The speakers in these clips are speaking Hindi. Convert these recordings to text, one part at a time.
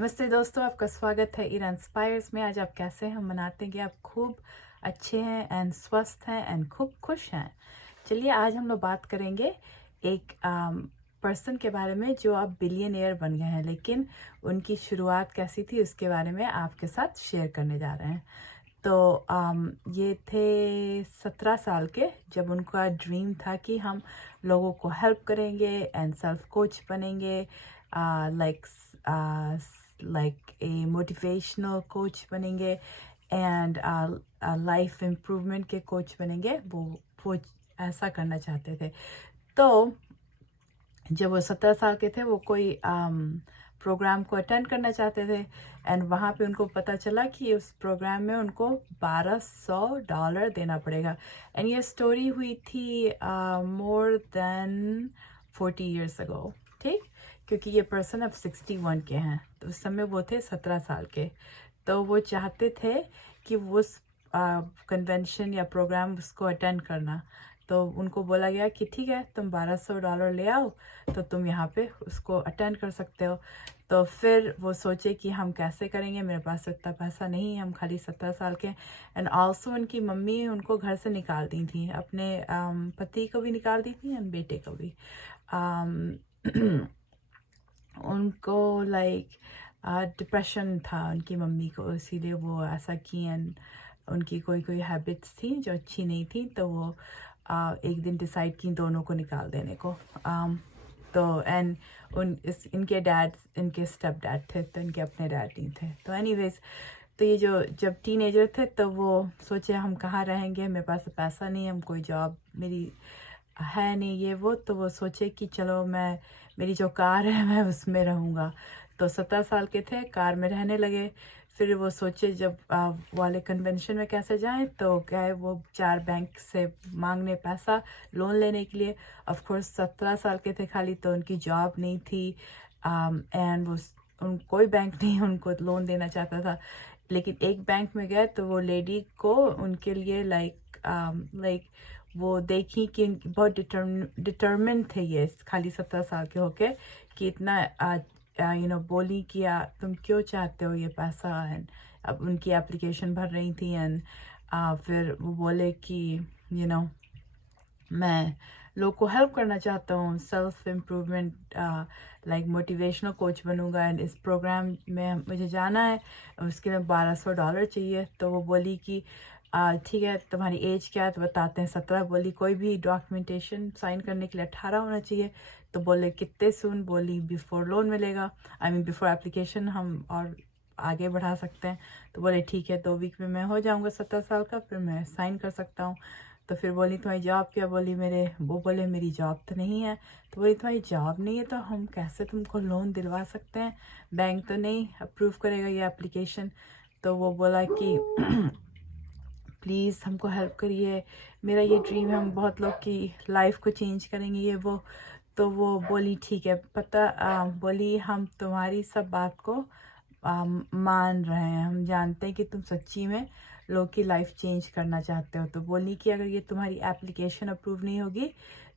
नमस्ते दोस्तों, आपका स्वागत है ईरा इंस्पायर्स में। आज आप कैसे हैं? हम मनाते हैं कि आप खूब अच्छे हैं एंड स्वस्थ हैं एंड खूब खुश हैं। चलिए आज हम लोग बात करेंगे एक पर्सन के बारे में जो अब बिलियनियर बन गए हैं, लेकिन उनकी शुरुआत कैसी थी उसके बारे में आपके साथ शेयर करने जा रहे हैं। तो ये थे 17 साल के, जब उनका ड्रीम था कि हम लोगों को हेल्प करेंगे एंड सेल्फ कोच बनेंगे, like like a motivational coach बनेंगे एंड लाइफ इम्प्रूवमेंट के कोच बनेंगे। वो ऐसा करना चाहते थे। तो जब वो 17 साल के थे, वो कोई प्रोग्राम को अटेंड करना चाहते थे एंड वहाँ पे उनको पता चला कि उस प्रोग्राम में उनको $1200 देना पड़ेगा। एंड ये स्टोरी हुई थी मोर देन 40 ईयर्स अगो, ठीक? क्योंकि ये पर्सन अब 61 के हैं, तो उस समय वो थे 17 साल के। तो वो चाहते थे कि वो उस कन्वेंशन या प्रोग्राम उसको अटेंड करना। तो उनको बोला गया कि ठीक है, तुम $1200 ले आओ तो तुम यहाँ पे उसको अटेंड कर सकते हो। तो फिर वो सोचे कि हम कैसे करेंगे, मेरे पास इतना पैसा नहीं है, हम खाली 17 साल के। एंड ऑल्सो उनकी मम्मी उनको घर से निकाल दी थी, अपने पति को भी निकाल दी थी एंड बेटे को भी। उनको लाइक डिप्रेशन था उनकी मम्मी को, इसीलिए वो ऐसा की। एंड उनकी कोई कोई हैबिट्स थी जो अच्छी नहीं थी, तो वो एक दिन डिसाइड की दोनों को निकाल देने को। तो एंड इनके डैड, इनके स्टेप डैड थे, तो इनके अपने डैड नहीं थे। तो एनीवेज, तो ये जो जब टीनेजर थे तो वो सोचे हम कहाँ रहेंगे, मेरे पास पैसा नहीं है, हम कोई जॉब मेरी है नहीं, ये वो। तो वो सोचे कि चलो मेरी जो कार है मैं उसमें रहूँगा। तो 17 साल के थे, कार में रहने लगे। फिर वो सोचे जब वाले कन्वेंशन में कैसे जाएं, तो गए वो 4 बैंक से मांगने पैसा लोन लेने के लिए। ऑफ कोर्स 17 साल के थे खाली, तो उनकी जॉब नहीं थी एंड वो कोई बैंक नहीं उनको लोन देना चाहता था। लेकिन एक बैंक में गए तो वो लेडी को उनके लिए लाइक वो देखी कि बहुत डिटर्मिन थे ये, खाली 17 साल के होके, कि इतना बोली कि तुम क्यों चाहते हो ये पैसा। एंड अब उनकी एप्लीकेशन भर रही थी एंड फिर वो बोले कि मैं लोग को हेल्प करना चाहता हूँ, self improvement like motivational coach बनूंगा एंड इस प्रोग्राम में मुझे जाना है, उसके लिए $1200 चाहिए। तो वो बोली कि ठीक है, तुम्हारी एज क्या है? तो बताते हैं 17। बोली कोई भी डॉक्यूमेंटेशन साइन करने के लिए 18 होना चाहिए। तो बोले कितने सून? बोली बिफोर लोन मिलेगा, आई मीन बिफोर एप्लीकेशन हम और आगे बढ़ा सकते हैं। तो बोले ठीक है, 2 वीक में मैं हो जाऊँगा 17 साल का, फिर मैं साइन कर सकता हूँ। तो फिर बोली तुम्हारी जॉब क्या? बोली वो बोले मेरी जॉब तो नहीं है। तो बोली तुम्हारी जॉब नहीं है तो हम कैसे तुमको लोन दिलवा सकते हैं, बैंक तो नहीं अप्रूव करेगा ये एप्लीकेशन। तो वो बोला कि प्लीज़ हमको हेल्प करिए, मेरा ये ड्रीम है, हम बहुत लोग की लाइफ को चेंज करेंगे, ये वो। तो वो बोली ठीक है, बोली हम तुम्हारी सब बात को मान रहे हैं, हम जानते हैं कि तुम सच्ची में लोग की लाइफ चेंज करना चाहते हो। तो बोली कि अगर ये तुम्हारी एप्लीकेशन अप्रूव नहीं होगी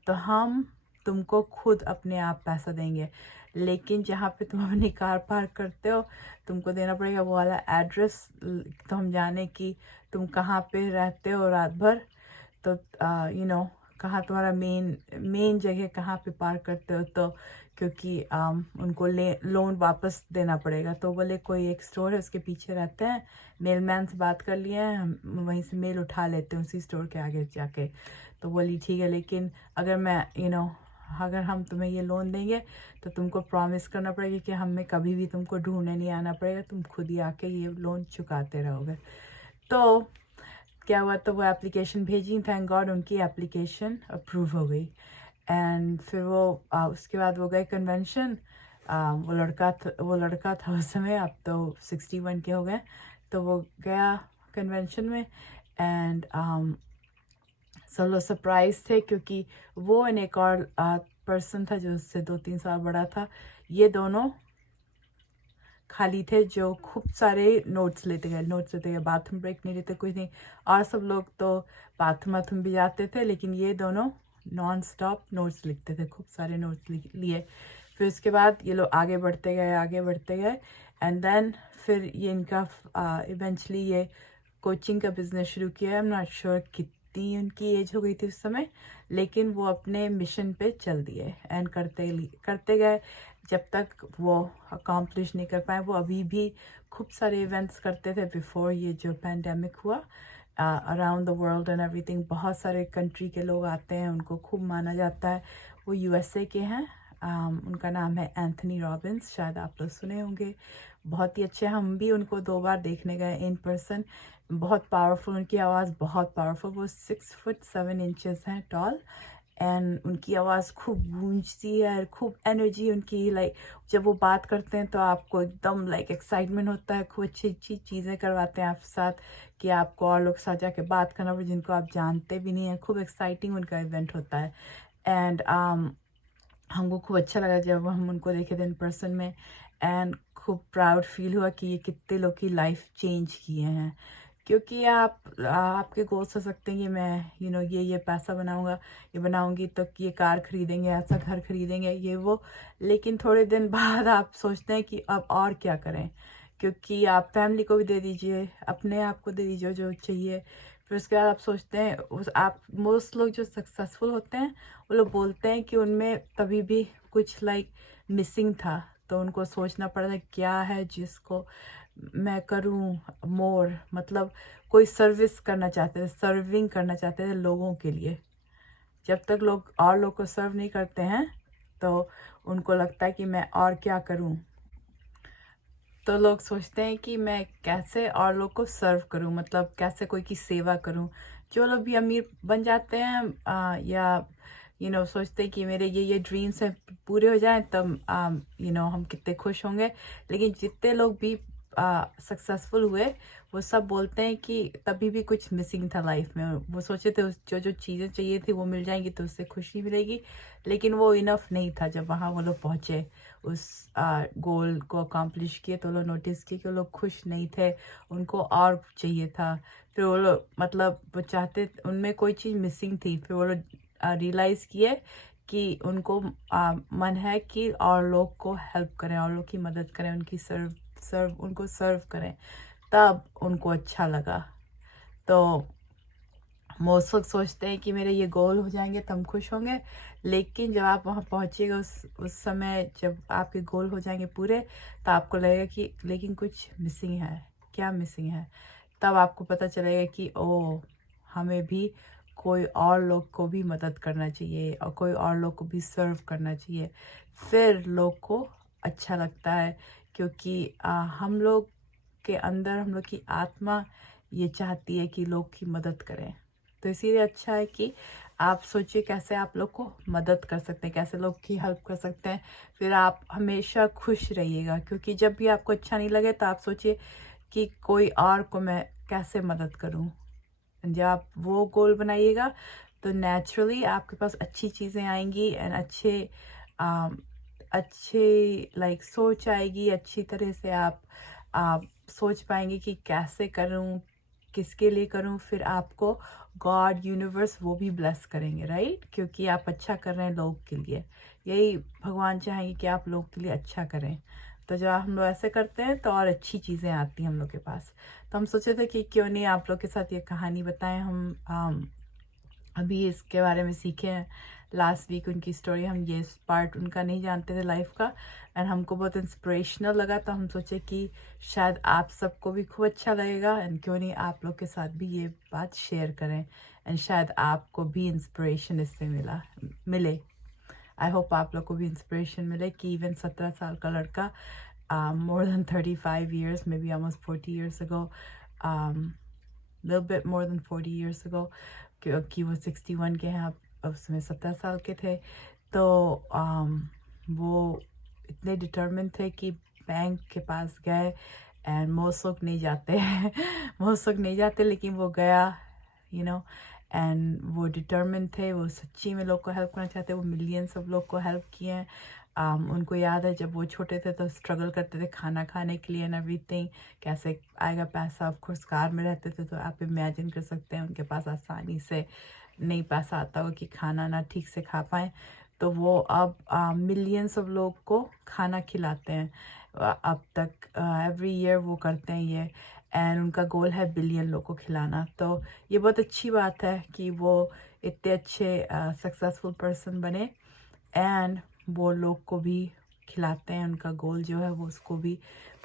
तो हम तुमको खुद अपने आप पैसा देंगे, लेकिन जहाँ पे तुम अपनी कार पार्क करते हो तुमको देना पड़ेगा वो वाला एड्रेस, तो हम जाने कि तुम कहाँ पे रहते हो रात भर। तो कहाँ तुम्हारा मेन जगह कहाँ पे पार्क करते हो, तो क्योंकि उनको लोन वापस देना पड़ेगा। तो बोले कोई एक स्टोर है उसके पीछे रहते हैं, मेलमैन से बात कर लिए हैं, हम वहीं से मेल उठा लेते हैं उसी स्टोर के आगे जाके। तो बोली ठीक है, लेकिन अगर मैं अगर हम तुम्हें ये लोन देंगे तो तुमको प्रॉमिस करना पड़ेगा कि हमें कभी भी तुमको ढूंढने नहीं आना पड़ेगा, तुम खुद ही आके ये लोन चुकाते रहोगे। तो क्या हुआ, तो वो एप्लीकेशन भेजी, थैंक गॉड उनकी एप्लीकेशन अप्रूव हो गई। एंड फिर वो उसके बाद वो गए कन्वेंशन। वो लड़का था उस समय, अब तो 61 के हो गए। तो वो गया कन्वेंशन में एंड सब लोग सरप्राइज थे, क्योंकि वो एक और पर्सन था जो उससे 2-3 साल बड़ा था। ये दोनों खाली थे जो खूब सारे नोट्स लेते गए, बाथरूम ब्रेक नहीं लेते, कुछ नहीं। और सब लोग तो बाथरूम भी जाते थे, लेकिन ये दोनों नॉन स्टॉप नोट्स लिखते थे, खूब सारे नोट्स लिए। फिर उसके बाद ये लोग आगे बढ़ते गए एंड देन फिर ये इनका इवेंचुअली ये कोचिंग का बिजनेस शुरू किया। आई एम नॉट श्योर कितनी उनकी एज हो गई थी उस समय, लेकिन वो अपने मिशन पे चल दिए एंड करते गए जब तक वो अकॉम्प्लिश नहीं कर पाए। वो अभी भी खूब सारे इवेंट्स करते थे बिफोर ये जो पैंडेमिक हुआ, around the world and everything. बहुत सारे कंट्री के लोग आते हैं, उनको खूब माना जाता है। वो यूएसए के हैं। उनका नाम है एंथनी रॉबिन्स, शायद आप लोग सुने होंगे। बहुत ही अच्छे, हम भी उनको 2 बार देखने गए इन पर्सन। बहुत पावरफुल, उनकी आवाज़ बहुत पावरफुल। वो 6 फुट 7 इंचेस हैं टॉल एंड उनकी आवाज़ खूब गूंजती है, खूब एनर्जी उनकी। लाइक जब वो बात करते हैं तो आपको एकदम लाइक एक्साइटमेंट होता है। खूब अच्छी अच्छी चीज़ें करवाते हैं आपके साथ कि आपको और लोग साथ जाके बात करना पड़े जिनको आप जानते भी नहीं हैं। खूब एक्साइटिंग उनका इवेंट होता है एंड हमको खूब अच्छा लगा जब हम उनको देखे थे इन पर्सन में एंड खूब प्राउड फील हुआ कि ये कितने लोग की लाइफ चेंज किए हैं। क्योंकि आपके गोल्स हो सकते हैं कि मैं ये पैसा बनाऊंगा, ये बनाऊंगी तो ये कार खरीदेंगे, ऐसा घर खरीदेंगे, ये वो। लेकिन थोड़े दिन बाद आप सोचते हैं कि अब और क्या करें, क्योंकि आप फैमिली को भी दे दीजिए, अपने आप को दे दीजिए जो चाहिए। फिर उसके बाद आप सोचते हैं आप मोस्ट लोग जो सक्सेसफुल होते हैं वो लोग बोलते हैं कि उनमें तभी भी कुछ लाइक मिसिंग था। तो उनको सोचना पड़ा था क्या है जिसको मैं करूं मोर, मतलब कोई सर्विस करना चाहते थे, सर्विंग करना चाहते थे लोगों के लिए। जब तक लोग और लोग को सर्व नहीं करते हैं तो उनको लगता है कि मैं और क्या करूं। तो लोग सोचते हैं कि मैं कैसे और लोग को सर्व करूं, मतलब कैसे कोई की सेवा करूं। जो लोग भी अमीर बन जाते हैं या सोचते हैं कि मेरे ये ड्रीम्स हैं पूरे हो जाएं तब हम कितने खुश होंगे। लेकिन जितने लोग भी सक्सेसफुल हुए वो सब बोलते हैं कि तभी भी कुछ मिसिंग था लाइफ में। वो सोचे थे जो जो चीज़ें चाहिए थी वो मिल जाएंगी तो उससे खुशी मिलेगी, लेकिन वो इनफ नहीं था। जब वहाँ वो लोग पहुँचे, उस गोल को अकॉम्प्लिश किए, तो लोग नोटिस किए कि वो लोग खुश नहीं थे, उनको और चाहिए था। फिर वो लोग मतलब वो चाहते, उनमें कोई चीज़ मिसिंग थी। फिर वो लोग रियलाइज़ किए कि उनको मन है कि और लोग को हेल्प करें, और लोग की मदद करें, उनकी उनको सर्व करें। तब उनको अच्छा लगा। तो मोस्ट लोग सोचते हैं कि मेरे ये गोल हो जाएंगे तो हम खुश होंगे, लेकिन जब आप वहाँ पहुँचिएगा उस समय जब आपके गोल हो जाएंगे पूरे, तो आपको लगेगा कि लेकिन कुछ मिसिंग है। क्या मिसिंग है? तब आपको पता चलेगा कि ओ, हमें भी कोई और लोग को भी मदद करना चाहिए और कोई और लोग को भी सर्व करना चाहिए। फिर लोग को अच्छा लगता है, क्योंकि हम लोग के अंदर, हम लोग की आत्मा ये चाहती है कि लोग की मदद करें। तो इसीलिए अच्छा है कि आप सोचिए कैसे आप लोग को मदद कर सकते हैं, कैसे लोग की हेल्प कर सकते हैं। फिर आप हमेशा खुश रहिएगा, क्योंकि जब भी आपको अच्छा नहीं लगे तो आप सोचिए कि कोई और को मैं कैसे मदद करूं। जब आप वो गोल बनाइएगा तो नेचुरली आपके पास अच्छी चीज़ें आएंगी एंड अच्छे लाइक सोच आएगी। अच्छी तरह से आप सोच पाएंगे कि कैसे करूं, किसके लिए करूं। फिर आपको गॉड, यूनिवर्स वो भी ब्लेस करेंगे, राइट? क्योंकि आप अच्छा कर रहे हैं लोग के लिए। यही भगवान चाहेंगे कि आप लोग के लिए अच्छा करें। तो जब हम लोग ऐसे करते हैं तो और अच्छी चीज़ें आती हैं हम लोग के पास। तो हम सोचे थे कि क्यों नहीं आप लोग के साथ ये कहानी बताएं। हम अभी इसके बारे में सीखे हैं लास्ट वीक उनकी स्टोरी। हम ये पार्ट उनका नहीं जानते थे लाइफ का, एंड हमको बहुत इंस्पिरेशनल लगा। तो हम सोचे कि शायद आप सबको भी खूब अच्छा लगेगा, एंड क्यों नहीं आप लोग के साथ भी ये बात शेयर करें, एंड शायद आपको भी इंस्पिरेशन इससे मिले। आई होप आप लोग को भी इंस्पिरेशन मिले कि इवन 17 साल का लड़का, more than 35 years, maybe almost 40 years ago, little bit more than 40 years ago, क्योंकि वो 61 के हैं, अब उसमें 17 साल के थे। तो वो इतने डिटर्मिन थे कि बैंक के पास गए, एंड मोस्ट लोग नहीं जाते हैं मोस्ट लोग नहीं जाते, लेकिन वो गया, एंड वो डिटर्मिन थे, वो सच्ची में लोग को हेल्प करना चाहते। वो मिलियंस ऑफ लोग को हेल्प किए हैं। उनको याद है जब वो छोटे थे तो स्ट्रगल करते थे खाना खाने के लिए एंड एवरीथिंग, कैसे आएगा पैसा। ऑफ कोर्स कार में रहते थे तो आप इमेजिन कर सकते हैं उनके पास आसानी से नहीं पैसा आता हो कि खाना ना ठीक से खा पाएँ। तो वो अब मिलियंस ऑफ लोग को खाना खिलाते हैं। अब तक एवरी ईयर वो करते हैं ये, एंड उनका गोल है बिलियन लोग को खिलाना। तो ये बहुत अच्छी बात है कि वो इतने अच्छे सक्सेसफुल पर्सन बने एंड वो लोग को भी खिलाते हैं। उनका गोल जो है वो उसको भी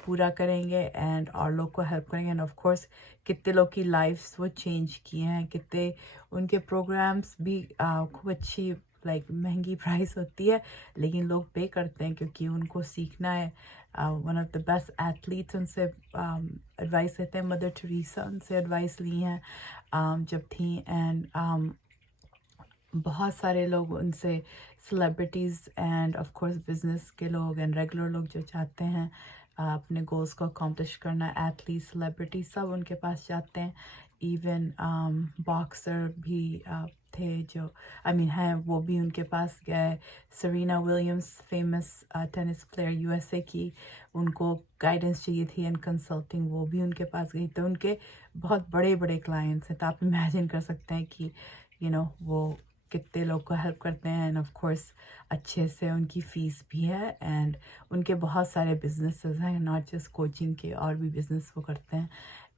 पूरा करेंगे एंड और लोग को हेल्प करेंगे। एंड ऑफ कोर्स कितने लोग की लाइफ्स वो चेंज किए हैं, कितने उनके प्रोग्राम्स भी खूब अच्छी महंगी प्राइस होती है, लेकिन लोग पे करते हैं क्योंकि उनको सीखना है। One of the best athletes उनसे एडवाइस लेते हैं। मदर टेरेसा उनसे एडवाइस ली हैं जब थी। एंड बहुत सारे लोग उनसे, celebrities end of course business के लोग एंड रेगुलर लोग जो चाहते हैं अपने गोल्स को अकॉम्प्लिश करना, एथलीट, सेलिब्रिटी, सब उनके पास जाते हैं। इवन बॉक्सर भी थे जो हैं, वो भी उनके पास गए। Serena Williams, famous tennis player USA की, उनको गाइडेंस चाहिए थी एंड कंसल्टिंग, वो भी उनके पास गई। तो उनके बहुत बड़े बड़े क्लाइंट्स हैं। तो आप इमेजिन कर सकते हैं कि वो कितने लोग को हेल्प करते हैं। एंड ऑफ कोर्स अच्छे से उनकी फ़ीस भी है एंड उनके बहुत सारे बिजनेसेस हैं, नॉट जस्ट कोचिंग के, और भी बिजनेस वो करते हैं।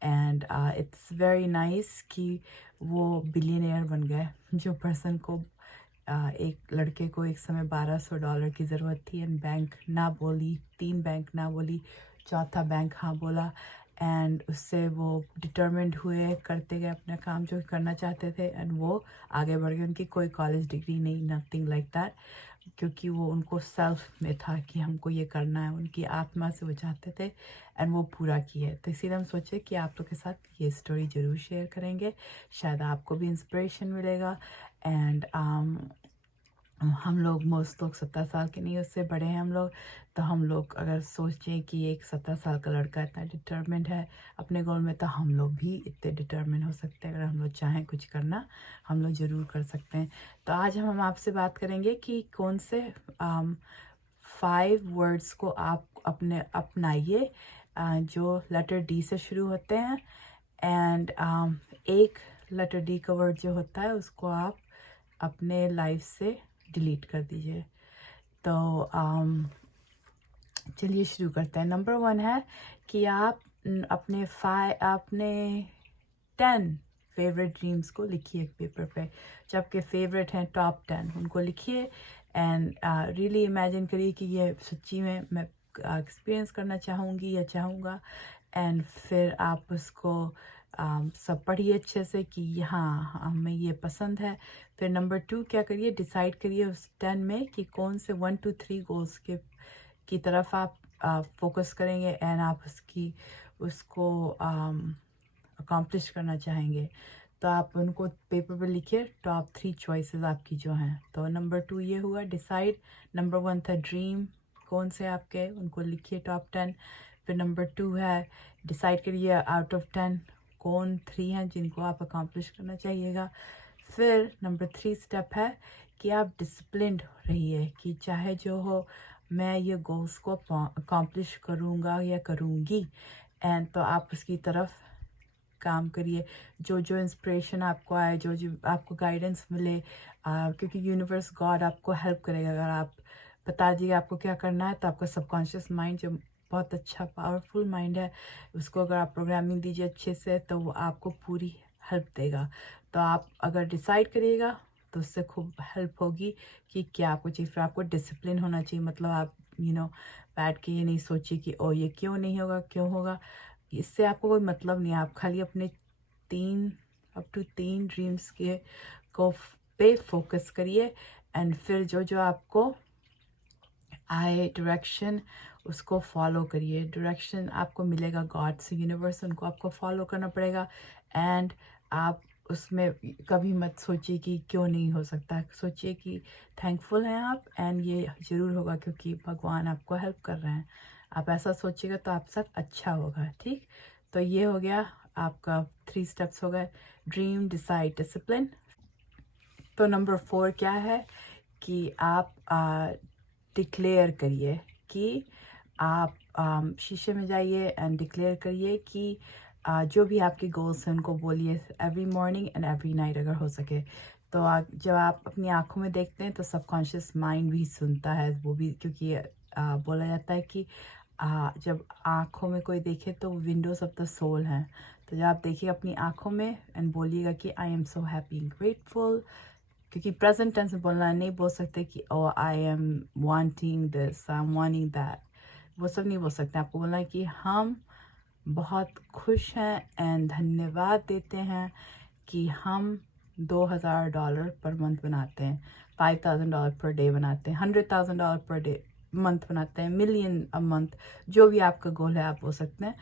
एंड इट्स वेरी नाइस कि वो बिलियनियर बन गए। जो पर्सन को एक लड़के को एक समय $1200 की ज़रूरत थी एंड बैंक ना बोली, 3 बैंक ना बोली, चौथा बैंक हाँ बोला, एंड उससे वो डिटर्मिन्ड हुए, करते गए अपना काम जो करना चाहते थे एंड वो आगे बढ़ गए। उनकी कोई कॉलेज डिग्री नहीं, नथिंग लाइक दैट, क्योंकि वो उनको सेल्फ में था कि हमको ये करना है, उनकी आत्मा से वो चाहते थे एंड वो पूरा किए। तो इसीलिए हम सोचे कि आप लोग के साथ ये स्टोरी ज़रूर शेयर करेंगे, शायद आपको भी इंस्पिरेशन मिलेगा। एंड हम लोग, मोस्ट लोग 17 साल के नहीं, उससे बड़े हैं हम लोग। तो हम लोग अगर सोचें कि एक 17 साल का लड़का इतना डिटर्मिन्ड है अपने गोल में, तो हम लोग भी इतने डिटर्मिन हो सकते हैं। अगर हम लोग चाहें कुछ करना, हम लोग ज़रूर कर सकते हैं। तो आज हम आपसे बात करेंगे कि कौन से 5 वर्ड्स को आप अपनाइए जो लेटर डी से शुरू होते हैं। एंड एक लेटर डी का वर्ड जो होता है उसको आप अपने लाइफ से डिलीट कर दीजिए। तो चलिए शुरू करते हैं। नंबर 1 है कि आप अपने 10 फेवरेट ड्रीम्स को लिखिए एक पेपर पे। जो आपके फेवरेट हैं, टॉप 10, उनको लिखिए एंड रियली इमेजिन करिए कि ये सच्ची में मैं एक्सपीरियंस करना चाहूँगी या चाहूँगा। एंड फिर आप उसको सब पढ़िए अच्छे से कि हाँ हमें ये पसंद है। फिर नंबर 2 क्या करिए, डिसाइड करिए उस 10 में कि कौन से 1 to 3 गोल्स की तरफ आप फोकस करेंगे एंड आप उसको अकॉम्प्लिश करना चाहेंगे। तो आप उनको पेपर पर लिखिए, टॉप 3 चॉइसेस आपकी जो हैं। तो नंबर 2 ये हुआ डिसाइड। नंबर 1 था ड्रीम, कौन से आपके, उनको लिखिए टॉप 10। फिर नंबर 2 है डिसाइड करिए आउट ऑफ 10 कौन 3 हैं जिनको आप अकॉम्प्लिश करना चाहिएगा। फिर नंबर 3 स्टेप है कि आप डिसिप्लिन्ड रहिए कि चाहे जो हो मैं ये गोल्स को अकॉम्प्लिश करूँगा या करूँगी। एंड तो आप उसकी तरफ काम करिए। जो जो इंस्पिरेशन आपको आए, जो जो आपको गाइडेंस मिले, क्योंकि यूनिवर्स, गॉड आपको हेल्प करेगा। अगर आप बता दिए आपको क्या करना है, तो आपका सबकॉन्शियस माइंड जो बहुत अच्छा पावरफुल माइंड है, उसको अगर आप प्रोग्रामिंग दीजिए अच्छे से, तो वो आपको पूरी हेल्प देगा। तो आप अगर डिसाइड करिएगा तो उससे खूब हेल्प होगी कि क्या आपको चाहिए। फिर आपको डिसिप्लिन होना चाहिए, मतलब आप बैठ के ये नहीं सोचिए कि ओ ये क्यों नहीं होगा, क्यों होगा, इससे आपको कोई मतलब नहीं है। आप खाली अपने 3 ड्रीम्स पे फोकस करिए एंड फिर जो जो आपको आए डायरेक्शन उसको फॉलो करिए। डायरेक्शन आपको मिलेगा गॉड से, यूनिवर्स, उनको आपको फॉलो करना पड़ेगा। एंड आप उसमें कभी मत सोचिए कि क्यों नहीं हो सकता, सोचिए कि थैंकफुल हैं आप एंड ये ज़रूर होगा क्योंकि भगवान आपको हेल्प कर रहे हैं। आप ऐसा सोचिएगा तो आप साथ अच्छा होगा। ठीक, तो ये हो गया आपका 3 स्टेप्स हो गए, ड्रीम, डिसाइड, डिसिप्लिन। तो नंबर 4 क्या है कि आप डिक्लेयर करिए कि आप शीशे में जाइए एंड डिक्लेयर करिए कि जो भी आपके गोल्स हैं उनको बोलिए every morning and every night अगर हो सके। तो जब आप अपनी आँखों में देखते हैं तो सबकॉन्शियस माइंड भी सुनता है वो भी, क्योंकि बोला जाता है कि जब आँखों में कोई देखे तो विंडोज़ ऑफ द सोल हैं। तो जब आप देखिए अपनी आँखों में एंड बोलिएगा कि I am so happy and grateful, क्योंकि प्रेजेंट टेंस में बोलना नहीं बोल सकते कि oh I am wanting this, I am wanting that, वो सब नहीं बोल सकते। आपको बोलना है कि हम बहुत खुश हैं एंड धन्यवाद देते हैं कि हम $2000 पर मंथ बनाते हैं, $5000 पर डे बनाते हैं, $100,000 पर डे मंथ बनाते हैं, मिलियन अ मंथ, जो भी आपका गोल है आप बोल सकते हैं।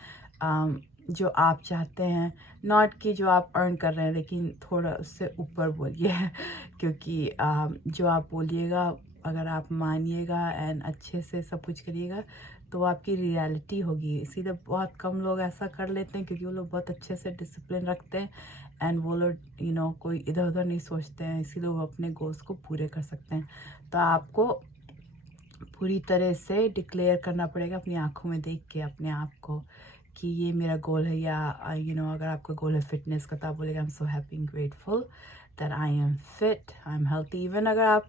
जो आप चाहते हैं, नॉट कि जो आप अर्न कर रहे हैं, लेकिन थोड़ा उससे ऊपर बोलिए क्योंकि जो आप बोलिएगा अगर आप मानिएगा एंड अच्छे से सब कुछ करिएगा तो वो आपकी रियलिटी होगी। इसीलिए बहुत कम लोग ऐसा कर लेते हैं क्योंकि वो लोग बहुत अच्छे से डिसिप्लिन रखते हैं एंड वो लोग कोई इधर उधर नहीं सोचते हैं, इसीलिए वो अपने गोल्स को पूरे कर सकते हैं। तो आपको पूरी तरह से डिक्लेयर करना पड़ेगा अपनी आँखों में देख के अपने आप को कि ये मेरा गोल है। या अगर आपका गोल है फिटनेस का तो आप बोलेगा आई am so happy and grateful that I am fit, I am healthy. Even अगर आप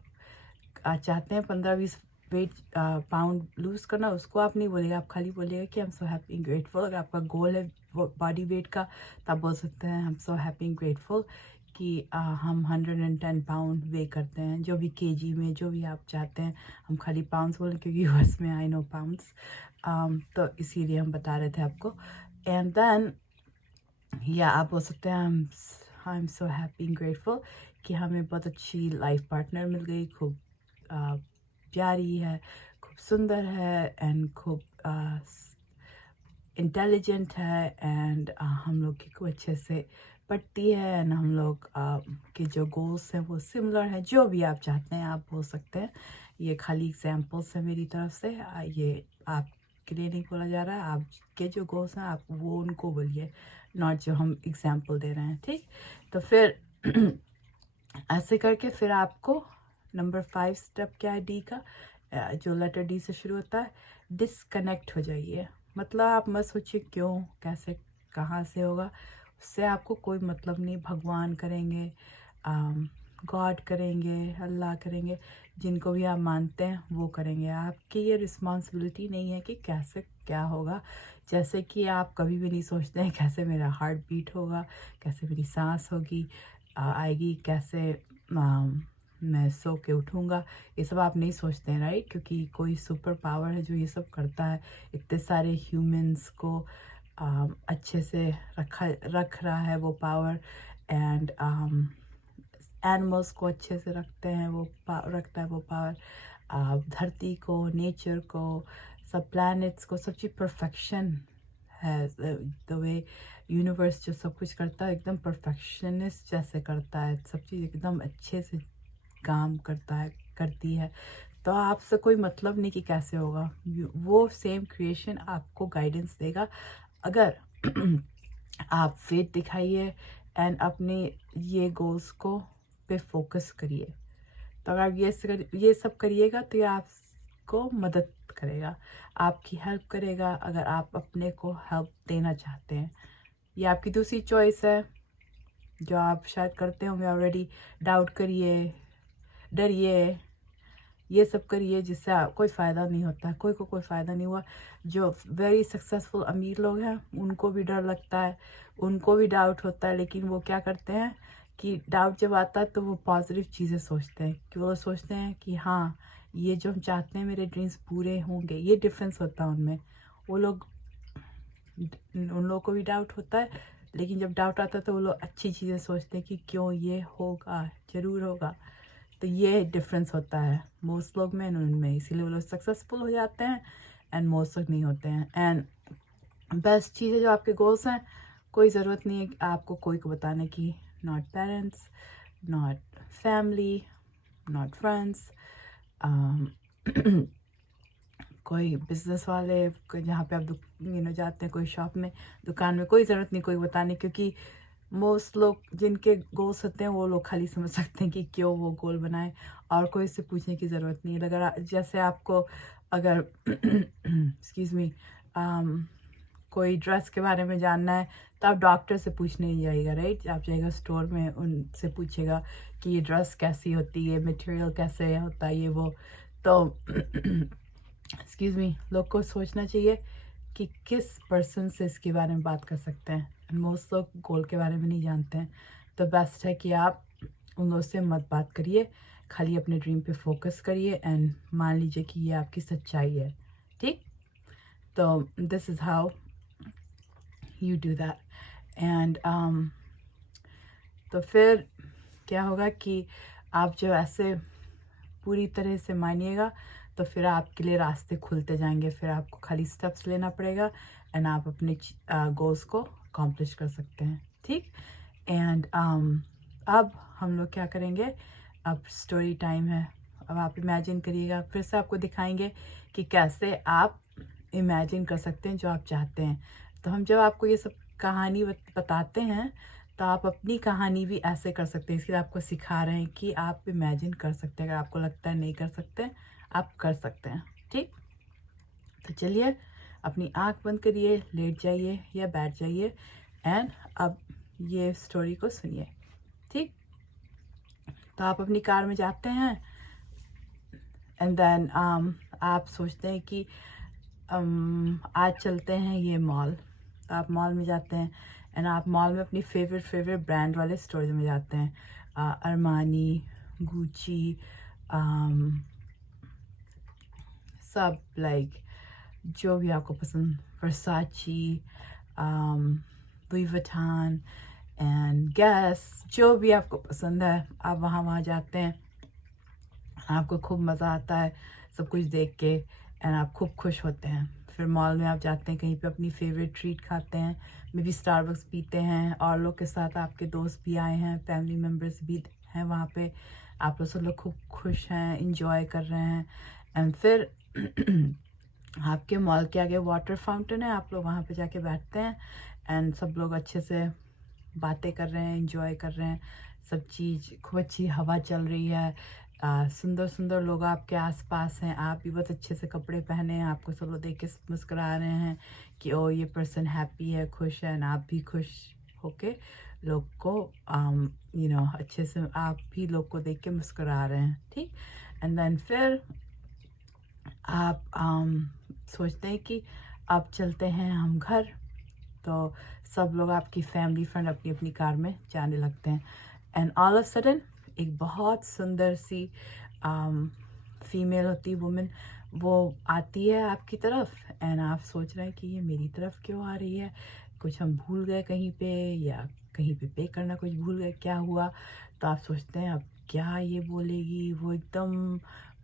चाहते हैं 15-20 वेट पाउंड लूज़ करना, उसको आप नहीं बोलेगा, आप खाली बोलिएगा कि I am so happy and grateful. अगर आपका गोल है बॉडी वेट का तो आप बोल सकते हैं आई am so happy and grateful कि हम 110 पाउंड वे करते हैं, जो भी केजी में जो भी आप चाहते हैं। हम खाली पाउंड्स बोलें क्योंकि यूएस में आई नो पाउंड्स, तो इसीलिए हम बता रहे थे आपको। एंड देन या आप बोल सकते हैं आई am so happy and grateful कि हमें बहुत अच्छी लाइफ पार्टनर मिल गई, खूब प्यारी है, खूब सुंदर है एंड खूब इंटेलिजेंट है एंड हम लोग की खूब अच्छे से पढ़ती है एंड हम लोग के जो गोल्स हैं वो सिमिलर हैं। जो भी आप चाहते हैं आप बोल सकते हैं। ये खाली एग्जांपल्स है मेरी तरफ से, ये आपके लिए नहीं बोला जा रहा है। आपके जो गोल्स हैं आप वो उनको बोलिए, नॉट जो हम एग्जांपल दे रहे हैं, ठीक। तो फिर ऐसे करके फिर आपको नंबर 5 स्टेप क्या है, डी का, जो लेटर डी से शुरू होता है, डिसकनेक्ट हो जाइए। मतलब आप मत सोचिए क्यों, कैसे, कहाँ से होगा, उससे आपको कोई मतलब नहीं। भगवान करेंगे, गॉड करेंगे, अल्लाह करेंगे, जिनको भी आप मानते हैं वो करेंगे। आपकी ये रिस्पॉन्सिबिलिटी नहीं है कि कैसे क्या होगा। जैसे कि आप कभी भी नहीं सोचते हैं कैसे मेरा हार्ट बीट होगा, कैसे मेरी सांस होगी आएगी, कैसे मैं सो के उठूँगा, ये सब आप नहीं सोचते हैं, राइट। क्योंकि कोई सुपर पावर है जो ये सब करता है, इतने सारे ह्यूमंस को अच्छे से रख रहा है वो पावर, एंड एनिमल्स को अच्छे से रखता है वो पावर, धरती को, नेचर को, सब प्लैनेट्स को, सब चीज़ परफेक्शन है। द वे यूनिवर्स जो सब कुछ करता है एकदम परफेक्शनिस्ट जैसे करता है, सब चीज़ एकदम अच्छे से काम करती है। तो आपसे कोई मतलब नहीं कि कैसे होगा, वो सेम क्रिएशन आपको गाइडेंस देगा। अगर आप फेथ दिखाइए एंड अपने ये गोल्स को पे फोकस करिए, तो अगर आप ये सब करिएगा तो ये आपको मदद करेगा, आपकी हेल्प करेगा। अगर आप अपने को हेल्प देना चाहते हैं, ये आपकी दूसरी चॉइस है जो आप शायद करते होंगे ऑलरेडी। डाउट करिए, डरिए, ये सब करिए जिससे कोई फ़ायदा नहीं होता, कोई को कोई फ़ायदा नहीं हुआ। जो वेरी सक्सेसफुल अमीर लोग हैं उनको भी डर लगता है, उनको भी डाउट होता है, लेकिन वो क्या करते हैं कि डाउट जब आता है तो वो पॉजिटिव चीज़ें सोचते हैं, कि वो सोचते हैं कि हाँ ये जो हम चाहते हैं मेरे ड्रीम्स पूरे होंगे। ये डिफरेंस होता है उनमें। उन लोगों को भी डाउट होता है, लेकिन जब डाउट आता है तो वो लोग अच्छी चीज़ें सोचते हैं कि क्यों ये होगा, ज़रूर होगा। तो ये डिफरेंस होता है मोस्ट लोग में उनमें, इसीलिए वो लोग सक्सेसफुल हो जाते हैं एंड मोस्ट लोग नहीं होते हैं। एंड बेस्ट चीज़ है जो आपके गोल्स हैं, कोई ज़रूरत नहीं है कि आपको कोई को बताने की, not parents, not family, not friends, कोई बिजनेस वाले, जहाँ पे आप जाते हैं कोई शॉप में, दुकान में, कोई ज़रूरत नहीं कोई बताने, क्योंकि मोस्ट लोग जिनके गोल्स होते हैं वो लोग खाली समझ सकते हैं कि क्यों वो गोल बनाए, और कोई से पूछने की ज़रूरत नहीं है। अगर जैसे आपको अगर एक्सक्यूज़ मी कोई ड्रेस के बारे में जानना है तो आप डॉक्टर से पूछने नहीं जाइएगा, राइट? आप जाइएगा स्टोर में, उनसे पूछेगा कि ये ड्रेस कैसी होती है, मटेरियल कैसे होता है, ये वो। तो एक्सक्यूज़ मी, लोग को सोचना चाहिए कि किस पर्सन से इसके बारे में बात कर सकते हैं। मोस्ट लोग गोल्ड के बारे में नहीं जानते हैं, तो बेस्ट है कि आप उन लोगों से मत बात करिए, खाली अपने ड्रीम पे फोकस करिए एंड मान लीजिए कि ये आपकी सच्चाई है, ठीक? तो this is how you do that and तो फिर क्या होगा कि आप जो ऐसे पूरी तरह से मानिएगा तो फिर आपके लिए रास्ते खुलते जाएंगे, फिर आपको खाली स्टेप्स लेना पड़ेगा एंड आप अपने गोल्स को अकॉम्प्लिश कर सकते हैं, ठीक? एंड अब हम लोग क्या करेंगे, अब स्टोरी टाइम है। अब आप इमेजिन करिएगा, फिर से आपको दिखाएंगे कि कैसे आप इमेजिन कर सकते हैं जो आप चाहते हैं। तो हम जब आपको ये सब कहानी बताते हैं तो आप अपनी कहानी भी ऐसे कर सकते हैं, इसलिए आपको सिखा रहे हैं कि आप इमेजिन कर सकते हैं। अगर आपको लगता है नहीं कर सकते, आप कर सकते हैं, ठीक? तो चलिए अपनी आँख बंद करिए, लेट जाइए या बैठ जाइए एंड अब ये स्टोरी को सुनिए, ठीक? तो आप अपनी कार में जाते हैं एंड देन आप सोचते हैं कि आज चलते हैं ये मॉल। तो आप मॉल में जाते हैं एंड आप मॉल में अपनी फेवरेट ब्रांड वाले स्टोर में जाते हैं, अरमानी, गुची, सब लाइक जो भी आपको पसंद, वर्साची, लुई विटॉन एंड गैस, जो भी आपको पसंद है आप वहाँ जाते हैं। आपको खूब मज़ा आता है सब कुछ देख के एंड आप खूब खुश होते हैं। फिर मॉल में आप जाते हैं, कहीं पे अपनी फेवरेट ट्रीट खाते हैं, मे बी स्टारबक्स पीते हैं, और लोग के साथ आपके दोस्त भी आए हैं, फैमिली मेम्बर्स भी हैं वहाँ पे, आप लोग सब लोग खूब खुश हैं, इंजॉय कर रहे हैं। एंड फिर आपके मॉल के आगे वाटर फाउंटेन है, आप लोग वहाँ पे जाके बैठते हैं एंड सब लोग अच्छे से बातें कर रहे हैं, इंजॉय कर रहे हैं, सब चीज़ खूब अच्छी हवा चल रही है, सुंदर सुंदर लोग आपके आसपास हैं, आप भी बहुत अच्छे से कपड़े पहने हैं, आपको सब लोग देख के मुस्कुरा रहे हैं कि ओ ये पर्सन हैप्पी है, खुश है, एंड आप भी खुश होके लोग को अच्छे से आप भी लोग को देख के मुस्कुरा रहे हैं, ठीक? एंड देन फिर आप सोचते हैं कि अब चलते हैं हम घर। तो सब लोग आपकी फैमिली फ्रेंड अपनी अपनी कार में जाने लगते हैं एंड ऑल ऑफ सडन एक बहुत सुंदर सी फीमेल होती वुमेन वो आती है आपकी तरफ एंड आप सोच रहे हैं कि ये मेरी तरफ क्यों आ रही है, कुछ हम भूल गए कहीं पे, या कहीं पे करना कुछ भूल गए, क्या हुआ? तो आप सोचते हैं अब क्या ये बोलेगी। वो एकदम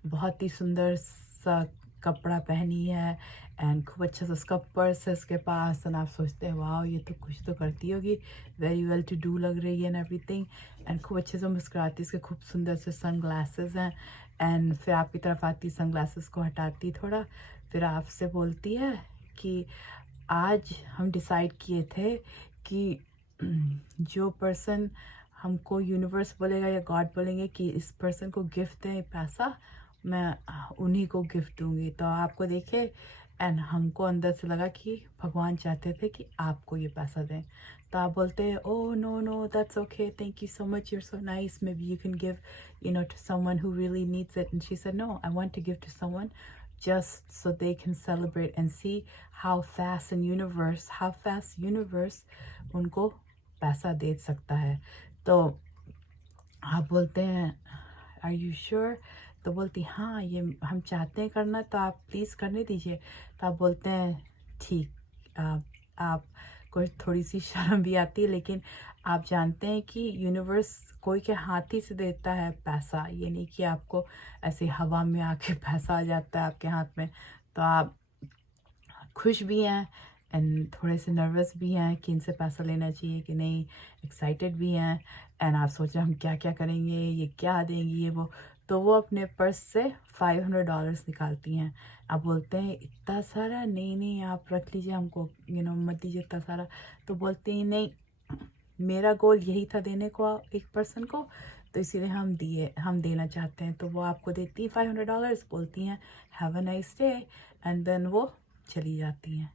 बहुत ही सुंदर सा कपड़ा पहनी है एंड खूब अच्छा सा उसका पर्स है उसके पास एंड आप सोचते हैं वाह ये तो कुछ तो करती होगी, वेरी वेल टू डू लग रही है एंड एवरीथिंग, एंड खूब अच्छे से मुस्कुराती, इसके खूब सुंदर से सन ग्लासेस हैं एंड फिर आपकी तरफ आती, सन ग्लासेस को हटाती थोड़ा, फिर आपसे बोलती है कि आज हम डिसाइड किए थे कि जो पर्सन हमको यूनिवर्स बोलेगा या गॉड बोलेंगे कि इस पर्सन को गिफ्ट दें पैसा, मैं उन्हीं को गिफ्ट दूंगी। तो आपको देखे एंड हमको अंदर से लगा कि भगवान चाहते थे कि आपको ये पैसा दें। तो आप बोलते हैं oh no no that's okay, thank you so much, you are so nice, maybe you can give to someone who really needs it. And she said no, I want to give to someone just so they can celebrate and see how fast universe उनको पैसा दे सकता है। तो आप बोलते हैं आर यू श्योर? तो बोलती हाँ ये हम चाहते हैं करना, तो आप प्लीज़ करने दीजिए। तो आप बोलते हैं ठीक, आप को थोड़ी सी शर्म भी आती है, लेकिन आप जानते हैं कि यूनिवर्स कोई के हाथ ही से देता है पैसा, ये नहीं कि आपको ऐसे हवा में आके पैसा आ जाता है आपके हाथ में। तो आप खुश भी हैं एंड थोड़े से नर्वस भी हैं कि इनसे पैसा लेना चाहिए कि नहीं, एक्साइटेड भी हैं एंड आप सोच रहे हैं हम क्या क्या करेंगे, ये क्या देंगी ये वो। तो वो अपने पर्स से $500 निकालती हैं। आप बोलते हैं इतना सारा? नहीं नहीं आप रख लीजिए, हमको मत दीजिए इतना सारा। तो बोलते हैं नहीं, मेरा गोल यही था देने को एक पर्सन को, तो इसीलिए हम देना चाहते हैं। तो वो आपको देती हैं $500, बोलती हैं have a nice day and then वो चली जाती हैं।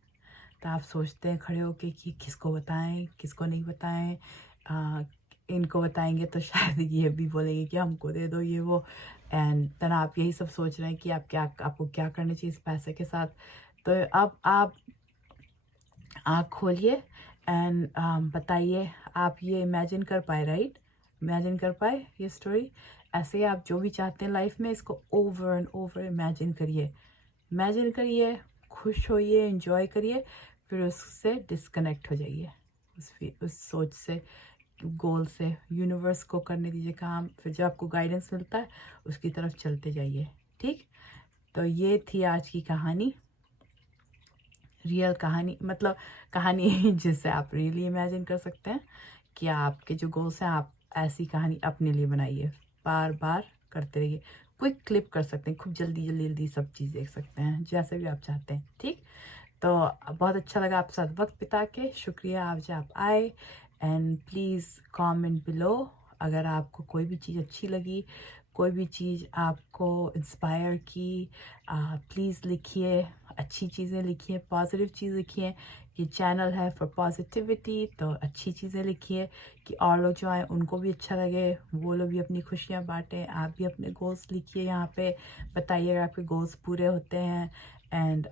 तो आप सोचते हैं खड़े होके कि किसको बताएं, किसको नहीं बताएं, इनको बताएंगे तो शायद ये भी बोलेंगे कि हमको दे दो ये वो, एंड देन आप यही सब सोच रहे हैं कि आपको क्या करना चाहिए इस पैसे के साथ। तो अब आप आँख खोलिए एंड बताइए, आप ये इमेजिन कर पाए, राइट? इमेजिन कर पाए ये स्टोरी? ऐसे ही आप जो भी चाहते हैं लाइफ में, इसको ओवर एंड ओवर इमेजिन करिए, खुश होइए, एंजॉय करिए, फिर उससे डिस्कनेक्ट हो जाइए, उस सोच से, गोल से। यूनिवर्स को करने दीजिए काम, फिर जब आपको गाइडेंस मिलता है उसकी तरफ चलते जाइए, ठीक? तो ये थी आज की कहानी, रियल कहानी, मतलब कहानी जिससे आप रियली इमेजिन कर सकते हैं कि आपके जो गोल्स हैं, आप ऐसी कहानी अपने लिए बनाइए, बार बार करते रहिए। क्विक क्लिप कर सकते हैं, खूब जल्दी जल्दी जल्दी सब चीज़ देख सकते हैं, जैसे भी आप चाहते हैं, ठीक? तो बहुत अच्छा लगा आपके साथ वक्त बिता के, शुक्रिया आप आए। एंड प्लीज़ कमेंट बिलो अगर आपको कोई भी चीज़ अच्छी लगी, कोई भी चीज़ आपको इंस्पायर की, प्लीज़ लिखिए, अच्छी चीज़ें लिखिए, पॉजिटिव चीज़ लिखिए। ये चैनल है फॉर पॉजिटिविटी, तो अच्छी चीज़ें लिखिए कि और लोग जो आए उनको भी अच्छा लगे, वो लोग भी अपनी खुशियाँ बांटें। आप भी अपने गोल्स लिखिए यहाँ पे, बताइए अगर आपके गोल्स पूरे होते हैं, एंड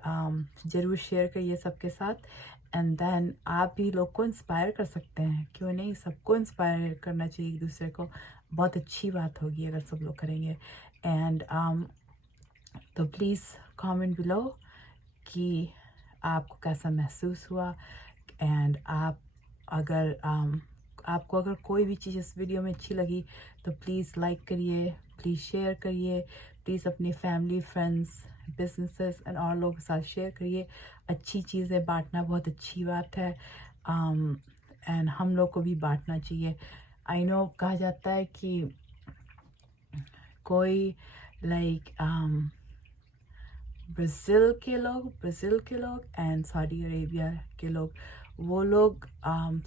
ज़रूर शेयर करिए सबके साथ। एंड देन आप भी लोग को इंस्पायर कर सकते हैं, क्यों नहीं? सबको इंस्पायर करना चाहिए एक दूसरे को, बहुत अच्छी बात होगी अगर सब लोग करेंगे। एंड तो प्लीज़ कमेंट बिलो कि आपको कैसा महसूस हुआ। एंड आप अगर आपको अगर कोई भी चीज़ इस वीडियो में अच्छी लगी तो प्लीज़ लाइक करिए, प्लीज़ शेयर करिए, प्लीज़ अपनी फैमिली, फ्रेंड्स, बिजनेसेस एंड और लोगों के साथ शेयर करिए। अच्छी चीज़ें बांटना बहुत अच्छी बात है, एंड हम लोग को भी बांटना चाहिए। आई नो कहा जाता है कि कोई लाइक ब्राज़ील के लोग एंड सऊदी अरेबिया के लोग, वो लोग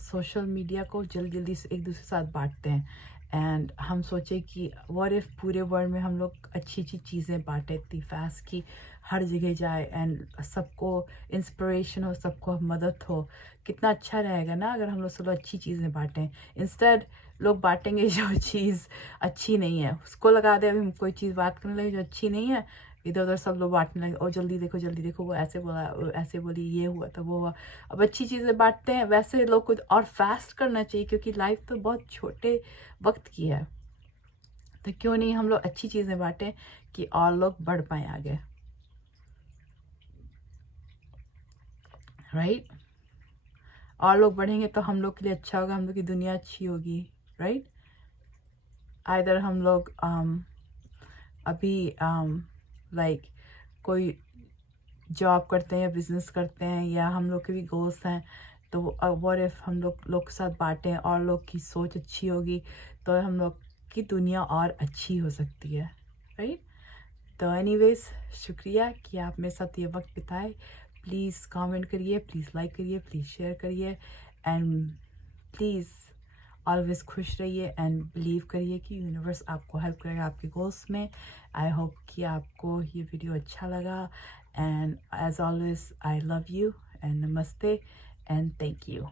सोशल मीडिया को जल्दी जल्दी से एक दूसरे के साथ बांटते हैं। एंड हम सोचे कि व्हाट इफ़ पूरे वर्ल्ड में हम लोग अच्छी अच्छी चीज़ें बांटें इतनी फास्ट कि हर जगह जाए एंड सबको इंस्पिरेशन हो, सबको मदद हो। कितना अच्छा रहेगा ना अगर हम लोग सब अच्छी चीज़ें बांटें। इंस्टेड लोग बांटेंगे जो चीज़ अच्छी नहीं है, उसको लगा दे। अभी हम कोई चीज़ बात करने लगे जो अच्छी नहीं है, इधर उधर सब लोग बांटने लगे, और जल्दी देखो वो ऐसे बोला, वो ऐसे बोली, ये हुआ तो वो हुआ। अब अच्छी चीज़ें बांटते हैं, वैसे लोग को और फास्ट करना चाहिए, क्योंकि लाइफ तो बहुत छोटे वक्त की है। तो क्यों नहीं हम लोग अच्छी चीज़ें बांटें कि और लोग बढ़ पाएँ आगे, राइट? और लोग बढ़ेंगे तो हम लोग के लिए अच्छा होगा, हम लोग की दुनिया अच्छी होगी, राइट? आइदर हम लोग अभी लाइक कोई जॉब करते हैं या बिज़नेस करते हैं, या हम लोग के भी गोल्स हैं, तो व्हाट इफ़ हम लोग के साथ बांटें और लोग की सोच अच्छी होगी, तो हम लोग की दुनिया और अच्छी हो सकती है, राइट? तो एनीवेज, शुक्रिया कि आप मेरे साथ ये वक्त बिताए। प्लीज़ कमेंट करिए, प्लीज़ लाइक करिए, प्लीज़ शेयर करिए, एंड प्लीज़ ऑलवेज़ खुश रहिए एंड बिलीव करिए कि यूनिवर्स आपको हेल्प करेगा आपके गोल्स में। आई होप कि आपको ये वीडियो अच्छा लगा, and as always I love you and namaste and thank you.